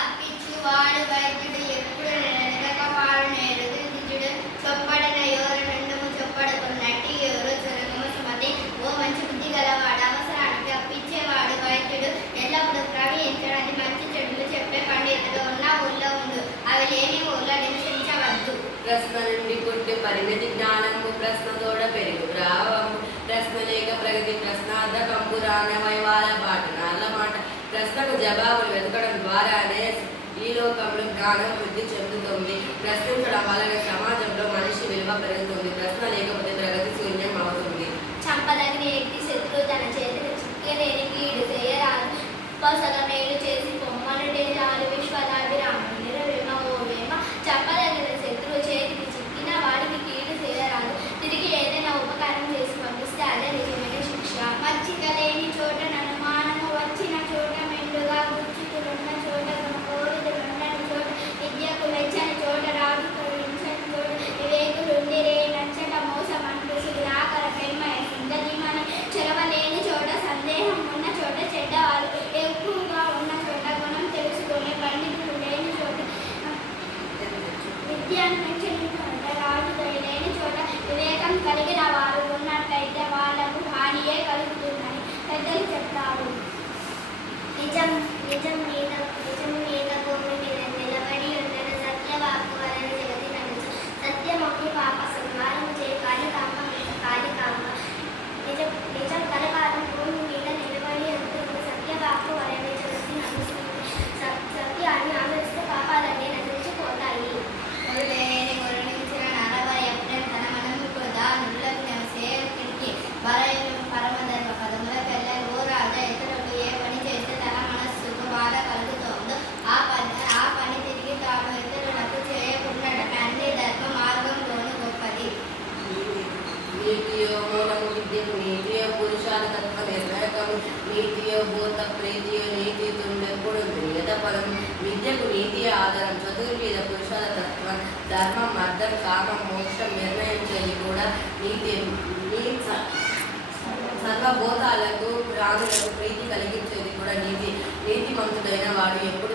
అప్పిచ్చువాడు వైద్యుడు ఎప్పుడు నెలకపాడు నేరుడు నిజుడు చొప్పడన ఎవరు రెండము చొప్పడుకున్నట్టి ఎవరు చొరగము సుమతి. ఓ మంచి బుద్ధి గలవాడు, అవసరానికి అప్పిచ్చేవాడు వైద్యుడు ఎల్లప్పుడూ ప్రవహించడానికి మంచి చెడులు చెప్పే పండితుడు ఉన్న ఊళ్ళో ఉండు, అవి లేని ఊళ్ళో నివసించవద్దు. ప్రశ్న నుండి పుట్టి పరిమితి జ్ఞానము, ప్రశ్న తోడ పెరుగు భావము, ప్రశ్న లేక ప్రగతి, ప్రశ్నార్థకంపు రాన వైవాల బాట నాళ్ళ మాట. ప్రశ్నకు జవాబులు వెతకడం ద్వారానే ఈ లోకంలో జ్ఞానం వృద్ధి చెందుతుంది. ప్రశ్నించడం వలన సమాజంలో మనిషి విలువ పెరుగుతుంది. ప్రశ్న లేకపోతే ప్రగతి శూన్యం అవుతుంది. చంపదగిన ఎట్టి శత్రు తన చేతికి చిక్కలేని కీడు చేయరాదు, పొసగమేలు చేసి పొమ్మనుటే చాలు విశ్వదాభిరాముడు నిరవేమ ఓ వేమ. చంపదగిన శత్రువు చేతికి చిక్కిన వాడికి కీడు చేయరాదు, తిరిగి ఏదైనా ఉపకారం చేసి పంపిస్తే అదే నిజమైన శిక్ష. మచ్చిక లేని చోట అనుమానము వచ్చిన చోట మెండుగా గుచ్చుకులున్న చోట కోరికలుండని చోట విద్యకు మెచ్చని చోట రాజు కరుణించని చోట వివేకులుండిరే నచ్చట మోసమంటూ సుధాకర పెన్మయ సింధజీమని చెరవలేని చోట సందేహం ఉన్న చోట చెడ్డవాళ్ళు ఎక్కువగా ఉన్న చోట గుణం తెలుసుకునే పండితులు లేని చోట విద్యాన్వేషణ చోట రాజు లేని చోట వివేకం కలిగిన వారు ఉన్నట్లయితే వాళ్లకు హానియే కలుగుతుందని పెద్దలు చెప్తారు. నిజము మీద భూమి మీద నిలబడి ఉండన సత్యవాకు వలన జగతి నడుచు. సత్యమొక్కి పాప సంహారం చే కాళికాంబ. నిజం కలకాలం భూమి మీద నిలబడి ఉంటుంది, సత్యవాకు వలన జగతి నడుస్తుంది. సత్యాన్ని ఆచరిస్తే పాపాలన్నీ నశించిపోతాయి. లేని గురించిన నరవయజ్ఞం తన మనము కూడా నులకు నెవసేకి బలైన పరమధర్మ పదములకెళ్ళ ఓ రాజా, ఇతరులు ఏ పని చేస్తే తన మనస్సుకు బాధ కలుగుతోందో ఆ పని తిరిగి తాను ఇతరులకు చేయకుండటమే అన్ని ధర్మ మార్గంలోనూ గొప్పది. నీతియో మూలము విద్యకు, నీతియో పురుషాల తత్వ నిర్ణయకము, నీతియో భూత ప్రీతియో నీతి తుండెప్పుడు ప్రియత పదం. విద్యకు నీతియే ఆధారం, చదువు మీద పురుషాల తత్వం, ధర్మం, అర్థం, కామం, మోక్షం నిర్ణయించేది కూడా నీతి. సర్వభూతాలకు ప్రాణులకు ప్రీతి కలిగించేది కూడా నీతి. నీతిమంతుడైన వాడు ఎప్పుడు